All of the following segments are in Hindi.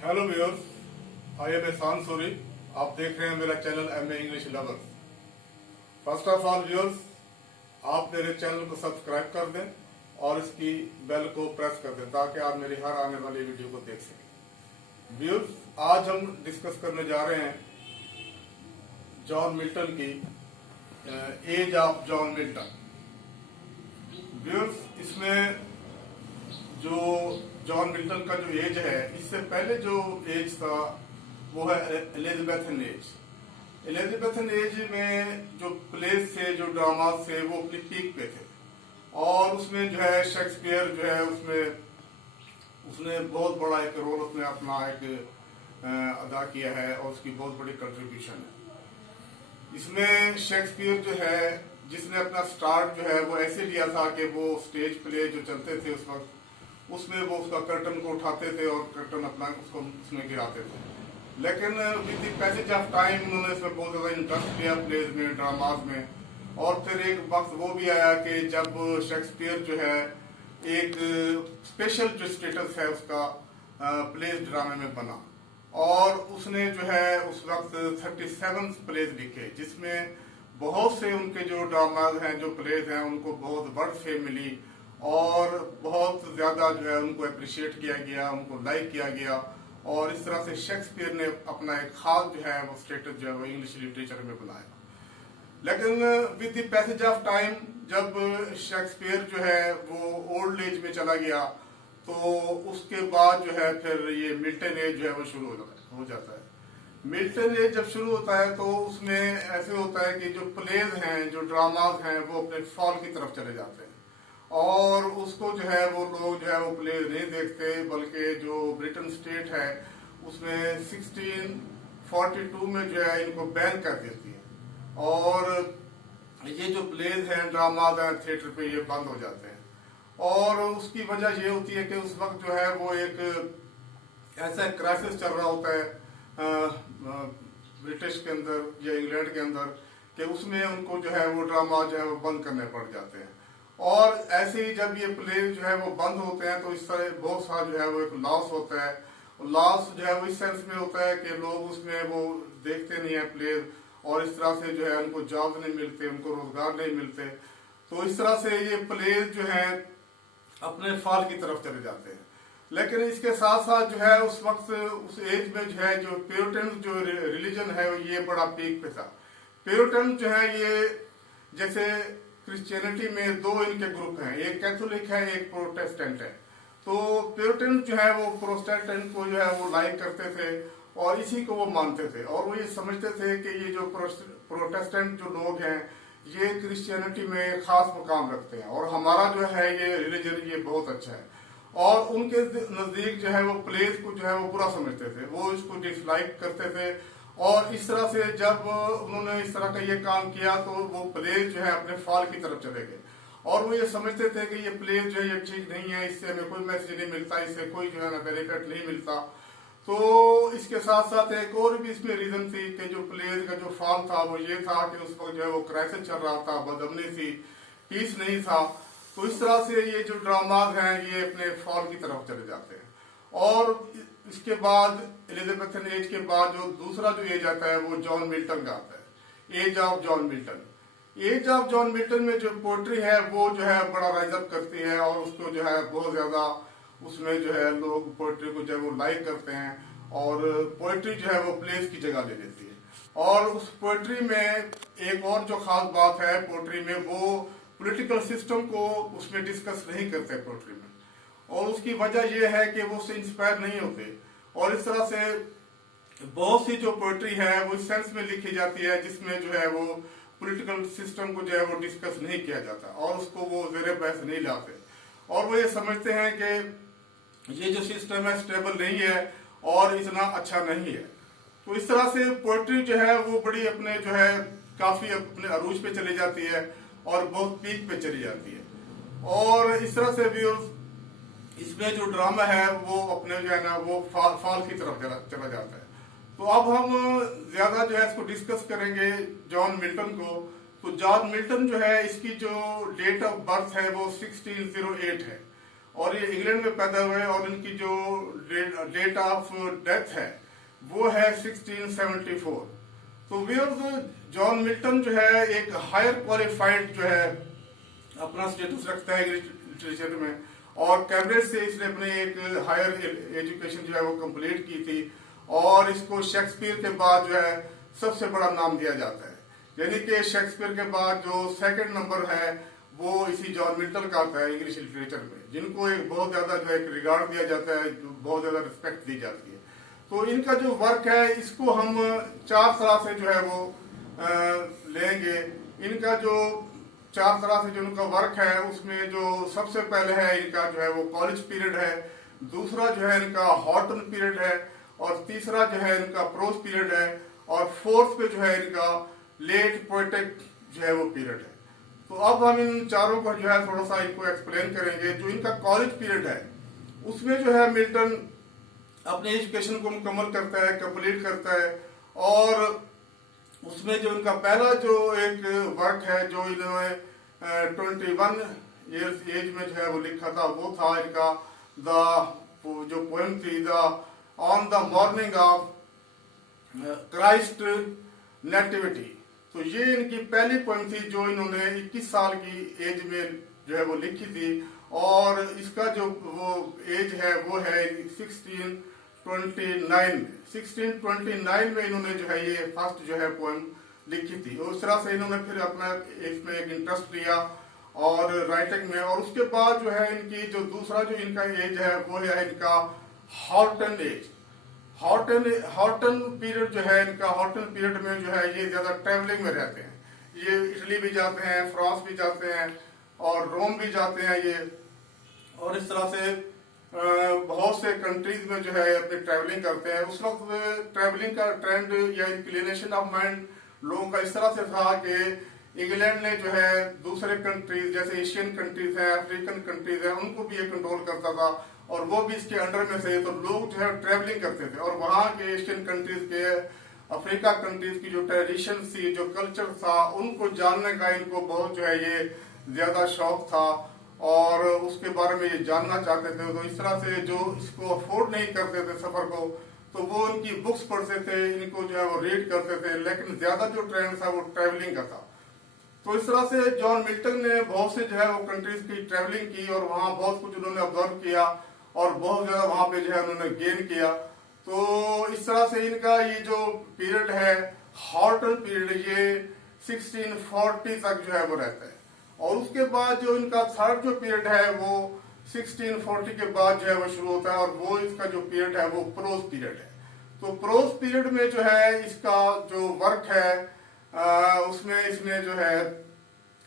हेलो व्यूअर्स, आई एम एहसान सूरी। आप देख रहे हैं मेरा channel M A English lovers. First of all viewers, आप मेरे चैनल को सब्सक्राइब कर दें और इसकी बेल को प्रेस कर दें ताकि आप मेरी हर आने वाली वीडियो को देख सकें। व्यूअर्स, आज हम डिस्कस करने जा रहे हैं जॉन मिल्टन की age of John Milton. Viewers, इसमें जो जॉन मिल्टन का जो एज है, इससे पहले जो एज था वो है एलिजाबेथन एज। एलिजाबेथन एज में जो प्लेस थे, जो ड्रामाज थे, वो अपनी पीक पे थे और उसमें जो है शेक्सपियर जो है उसने बहुत बड़ा एक रोल उसमें अपना एक अदा किया है और उसकी बहुत बड़ी कंट्रीब्यूशन है। इसमें शेक्सपियर जो है, जिसने अपना स्टार्ट जो है वो ऐसे लिया था कि वो स्टेज प्ले जो चलते थे उस वक्त, उसमें वो उसका कर्टन को उठाते थे और कर्टन अपना उसको उसमें गिराते थे। लेकिन with the passage of time उन्होंने इसमें बहुत ज्यादा इंटरेस्ट लिया प्लेज में, ड्रामाज में। और फिर एक वक्त वो भी आया कि जब शेक्सपियर जो है एक स्पेशल जो स्टेटस है उसका प्लेज ड्रामे में बना और उसने जो है उस वक्त 37 प्लेज लिखे, जिसमें बहुत से उनके जो ड्रामाज हैं, जो प्लेज हैं, उनको बहुत बड़ फेम मिली और बहुत ज्यादा जो है उनको अप्रिशिएट किया गया, उनको लाइक किया गया। और इस तरह से शेक्सपियर ने अपना एक खास जो है वो स्टेटस जो है वो इंग्लिश लिटरेचर में बनाया। लेकिन with the passage of time जब शेक्सपियर जो है वो ओल्ड एज में चला गया तो उसके बाद जो है फिर ये मिल्टन एज जो है वो शुरू हो जाता है। मिल्टन एज जब शुरू होता है तो उसमें ऐसे होता है कि जो प्लेज हैं, जो ड्रामाज हैं, वो अपने फॉल की तरफ चले जाते हैं और उसको जो है वो लोग जो है वो प्ले नहीं देखते, बल्कि जो ब्रिटेन स्टेट है उसमें 1642 में जो है इनको बैन कर देती है और ये जो प्लेज हैं, ड्रामाज हैं, थिएटर पे ये बंद हो जाते हैं। और उसकी वजह ये होती है कि उस वक्त जो है वो एक ऐसा क्राइसिस चल रहा होता है ब्रिटिश के अंदर या इंग्लैंड के अंदर कि उसमें उनको जो है वो ड्रामा जो है वो बंद करने पड़ जाते हैं। और ऐसे ही जब ये प्ले जो है वो बंद होते हैं तो इस तरह बहुत सारा जो है वो एक लॉस होता है। लॉस जो है वो इस सेंस में होता है कि लोग उसमें वो देखते नहीं है प्ले और इस तरह से जो है उनको जॉब नहीं मिलते, उनको रोजगार नहीं मिलते। तो इस तरह से ये प्ले जो है अपने फॉल की तरफ चले जाते हैं। लेकिन इसके साथ साथ जो है उस वक्त उस एज में जो है जो प्योरिटन जो रिलीजन है ये बड़ा पीक पे था। प्योरिटन जो है ये जैसे क्रिश्चियनिटी में दो इनके ग्रुप हैं, एक कैथोलिक है, एक प्रोटेस्टेंट है। तो प्योरिटन जो है वो प्रोटेस्टेंट को जो है वो लाइक करते थे और इसी को वो मानते थे और वो ये समझते थे कि ये जो प्रोटेस्टेंट जो लोग हैं ये क्रिश्चियनिटी में खास मुकाम रखते हैं और हमारा जो है ये रिलीजन ये बहुत अच्छा है। और उनके नजदीक जो है वो प्लेज को जो है वो बुरा समझते थे, वो इसको डिसलाइक करते थे। और इस तरह से जब उन्होंने इस तरह का ये काम किया तो वो प्लेज जो है अपने फॉल की तरफ चले गए और वो ये समझते थे कि ये प्लेज जो है ये ठीक नहीं है, इससे हमें कोई मैसेज नहीं मिलता, इससे कोई जो है ना बेनिफिट नहीं मिलता। तो इसके साथ साथ एक और भी इसमें रीजन थी कि जो प्लेज का जो फॉल था वो ये था कि उस वक्त जो है वो क्राइसिस चल रहा था, बदअमनी थी, पीस नहीं था। तो इस तरह से ये जो ड्रामाज हैं ये अपने फॉल की तरफ चले जाते हैं। और इसके बाद एलिजाबेथन एज के बाद जो दूसरा जो एज आता है वो जॉन मिल्टन का आता है, age of John Milton. Age of John Milton में जो पोएट्री है वो जो है बड़ा राइज अप करती है और उसको जो है बहुत ज्यादा उसमें जो है लोग पोएट्री को जो है वो लाइक करते हैं और पोएट्री जो है वो प्लेस की जगह ले लेती है। और उस पोएट्री में एक और जो खास बात है पोएट्री में, वो पॉलिटिकल सिस्टम को उसमें डिस्कस नहीं करते पोएट्री में और उसकी वजह यह है कि वो उससे इंस्पायर नहीं होते। और इस तरह से बहुत सी जो पोएट्री है वो इस सेंस में लिखी जाती है जिसमें जो है वो पॉलिटिकल सिस्टम को जो है वो डिस्कस नहीं किया जाता और उसको वो ज़ेरे बहस नहीं लाते और वो ये समझते हैं कि ये जो सिस्टम है स्टेबल नहीं है और इतना अच्छा नहीं है। तो इस तरह से पोएट्री जो है वो बड़ी अपने जो है काफी अपने अरूज पे चली जाती है और बहुत पीक पे चली जाती है। और इस तरह से भी इसमें जो ड्रामा है वो अपने जो है ना वो फॉल की तरफ चला जाता है। तो अब हम ज्यादा जो है इसको डिस्कस करेंगे जॉन मिल्टन को। तो जॉन मिल्टन जो है इसकी जो डेट ऑफ बर्थ है वो 1608 है और ये इंग्लैंड में पैदा हुए और इनकी जो डेट ऑफ डेथ है वो है 1674। तो व्यूअर्स, जॉन मिल्टन जो है एक हायर क्वालिफाइड जो है अपना स्टेटस रखता है इंग्लिश लिटरेचर में, और कैम्ब्रिज से इसने अपनी एक हायर एजुकेशन जो है वो कंप्लीट की थी, और इसको शेक्सपियर के बाद जो है सबसे बड़ा नाम दिया जाता है। यानी कि शेक्सपियर के बाद जो सेकंड नंबर है वो इसी जॉन मिल्टन का आता है इंग्लिश लिटरेचर में, जिनको एक बहुत ज्यादा जो है रिगार्ड दिया जाता है, जो बहुत ज्यादा रिस्पेक्ट दी जाती है। तो इनका जो वर्क है इसको हम 4 तरह से जो है वो लेंगे। इनका जो 4 तरह से जो इनका वर्क है उसमें जो सबसे पहले है इनका जो है वो कॉलेज पीरियड है, दूसरा जो है इनका हॉटन पीरियड है, और तीसरा जो है इनका प्रोज पीरियड है, और फोर्थ पे जो है इनका लेट पोएटिक जो है वो पीरियड है। तो अब हम इन चारों को जो है थोड़ा सा इनको एक्सप्लेन करेंगे। जो इनका कॉलेज पीरियड है उसमें जो है मिल्टन अपने एजुकेशन को मुकम्मल करता है, कंप्लीट करता है, और उसमें जो इनका पहला जो एक वर्क है जो इन्होंने 21 ईयर्स एज में जो है वो लिखा था, वो था इनका जो पोएम थी the on the morning of Christ nativity. तो ये इनकी पहली पोएम थी जो इन्होंने 21 साल की एज में जो है वो लिखी थी, और इसका जो वो एज है वो है 1629 में इन्होंने जो है ये फर्स्ट जो है पोएम लिखी थी। और उस तरह से इन्होंने फिर अपना इसमें एक इंटरेस्ट लिया और राइटिंग में, और उसके बाद जो है इनकी जो दूसरा जो इनका एज है वो है इनका हॉटन एज। हॉटन पीरियड जो है इनका, हॉटन पीरियड में जो है ये ज्यादा ट्रेवलिंग में रहते हैं। ये इटली भी जाते हैं, फ्रांस भी जाते हैं, और रोम भी जाते हैं ये, और इस तरह से बहुत से कंट्रीज में जो है अपनी ट्रैवलिंग करते हैं। उस वक्त ट्रैवलिंग का ट्रेंड या इंक्लिनेशन ऑफ माइंड लोगों का इस तरह से था कि इंग्लैंड ने जो है दूसरे कंट्रीज जैसे एशियन कंट्रीज हैं, अफ्रीकन कंट्रीज हैं, उनको भी ये कंट्रोल करता था, और वो भी इसके अंडर में थे। तो लोग जो है ट्रैवलिंग करते थे, और वहाँ के एशियन कंट्रीज के, अफ्रीका कंट्रीज की जो ट्रेडिशन थी, जो कल्चर था, उनको जानने का इनको बहुत जो है ये ज्यादा शौक था, और उसके बारे में ये जानना चाहते थे। तो इस तरह से जो इसको अफोर्ड नहीं करते थे सफर को, तो वो इनकी बुक्स पढ़ते थे, इनको जो है वो रीड करते थे, लेकिन ज्यादा जो ट्रेंड था वो ट्रैवलिंग का था। तो इस तरह से जॉन मिल्टन ने बहुत से जो है वो कंट्रीज की ट्रैवलिंग की, और वहाँ बहुत कुछ उन्होंने ऑब्जर्व किया, और बहुत ज्यादा वहाँ पे जो है उन्होंने गेन किया। तो इस तरह से इनका ये जो पीरियड है हॉटन पीरियड, ये 1640 तक जो है वो रहता है, और उसके बाद जो इनका थर्ड जो पीरियड है वो 1640 के बाद जो है वो शुरू होता है, और वो इसका जो पीरियड है वो प्रोज पीरियड है। तो प्रोज पीरियड में जो है इसका जो वर्क है उसमें इसने जो है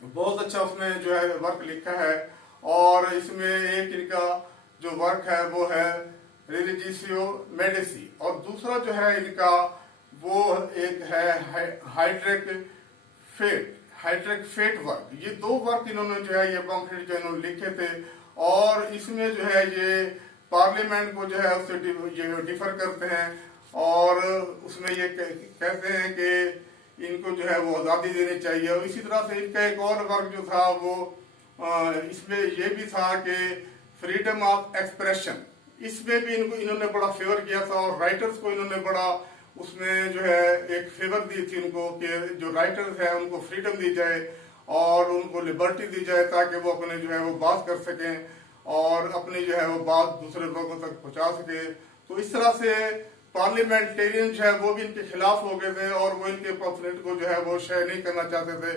बहुत अच्छा उसमें जो है वर्क लिखा है, और इसमें एक इनका जो वर्क है वो है रिलीजियो मेडिसी, और दूसरा जो है इनका वो एक है हाइड्रिक फेट वर्क। ये 2 वर्क इन्होंने जो है ये पम्फलेट जो इन्होंने लिखे थे, और इसमें जो है ये पार्लियामेंट को जो है उससे डिफर करते हैं, और उसमें ये कहते हैं कि इनको जो है वो आज़ादी देनी चाहिए। और इसी तरह से इनका एक और वर्क जो था वो इसमें ये भी था कि फ्रीडम ऑफ एक्सप्रेशन, इसमें भी इन्होंने बड़ा फेवर किया था, और राइटर्स को इन्होंने बड़ा उसमें जो है एक फेवर दी थी उनको कि जो राइटर्स हैं उनको फ्रीडम दी जाए और उनको लिबर्टी दी जाए, ताकि वो अपने जो है वो बात कर सकें और अपनी जो है वो बात दूसरे लोगों तक पहुंचा सके। तो इस तरह से पार्लियामेंटेरियन जो है वो भी इनके खिलाफ हो गए थे, और वो इनके पम्फलेट को जो है वो शेयर नहीं करना चाहते थे,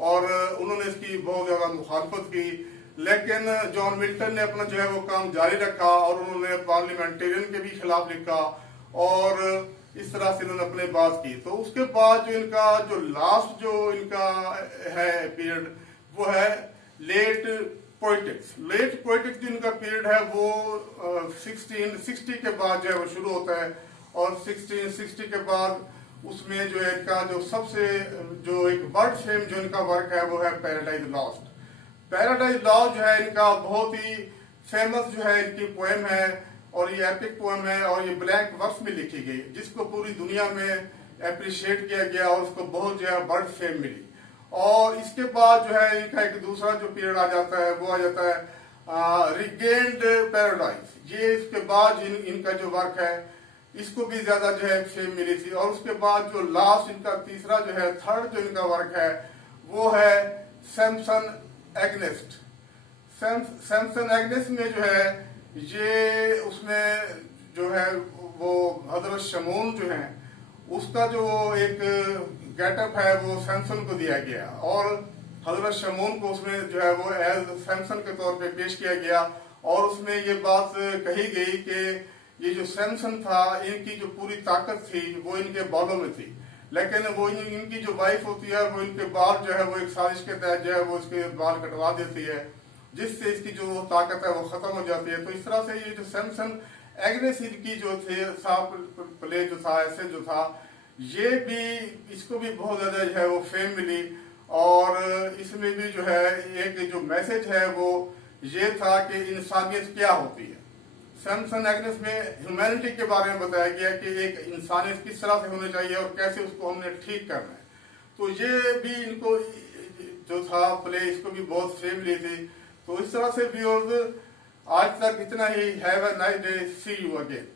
और उन्होंने इसकी बहुत ज्यादा मुखालफत की। लेकिन जॉन मिल्टन ने अपना जो है वो काम जारी रखा, और उन्होंने पार्लियामेंटेरियन के भी खिलाफ लिखा, और इस तरह से इन्होंने अपने बात की। तो उसके बाद जो इनका जो लास्ट जो इनका है पीरियड वो है लेट पोइटिक्स। लेट पोइटिक्स जो इनका पीरियड है वो 1660 के बाद जो है वो शुरू होता है, और 1660 के बाद उसमें जो है इनका जो सबसे जो एक वर्ल्ड फेम जो इनका वर्क है वो है पैराडाइज लॉस्ट। पैराडाइज लॉस्ट जो है इनका बहुत ही फेमस जो है इनकी पोएम है, और ये एपिक पोएम है, और ये ब्लैंक वर्स में लिखी गई, जिसको पूरी दुनिया में अप्रिशिएट किया गया, और उसको बहुत जो है वर्ल्ड फेम मिली। और इसके बाद जो है इनका एक दूसरा जो पीरियड आ जाता है वो आ जाता है रिगेन्ड पैराडाइज, ये इसके बाद इनका जो वर्क है इसको भी ज्यादा जो है फेम मिली थी। और उसके बाद जो लास्ट इनका तीसरा जो है, थर्ड जो इनका वर्क है वो है सैमसन एग्नेस्ट। सैमसन एग्नेस्ट में जो है ये उसमें जो है वो हजरत शमून जो है उसका जो एक गेटअप है वो सैमसन को दिया गया और हजरत शमून को उसमें जो है वो एज सैमसन के तौर पे पेश किया गया। और उसमें ये बात कही गई कि ये जो सैमसन था इनकी जो पूरी ताकत थी वो इनके बालों में थी, लेकिन वो इनकी जो वाइफ होती है वो इनके बाल जो है वो एक साजिश के तहत जो है वो इसके बाल कटवा देती है, जिससे इसकी जो ताकत है वो खत्म हो जाती है। तो इस तरह से ये जो सैमसन एग्नेस इनकी जो थे प्ले जो था, ऐसे जो था, ये भी इसको भी बहुत ज्यादा जो है वो फेम मिली। और इसमें भी जो है एक जो मैसेज है वो ये था कि इंसानियत क्या होती है। सैमसन एग्नेस में ह्यूमैनिटी के बारे में बताया गया कि एक इंसानियत किस तरह से होनी चाहिए और कैसे उसको हमने ठीक करना है। तो ये भी इनको जो था प्ले, इसको भी बहुत फेम ली थी। तो इस तरह से व्यूअर्स आज तक इतना ही। Have a nice day, see you again.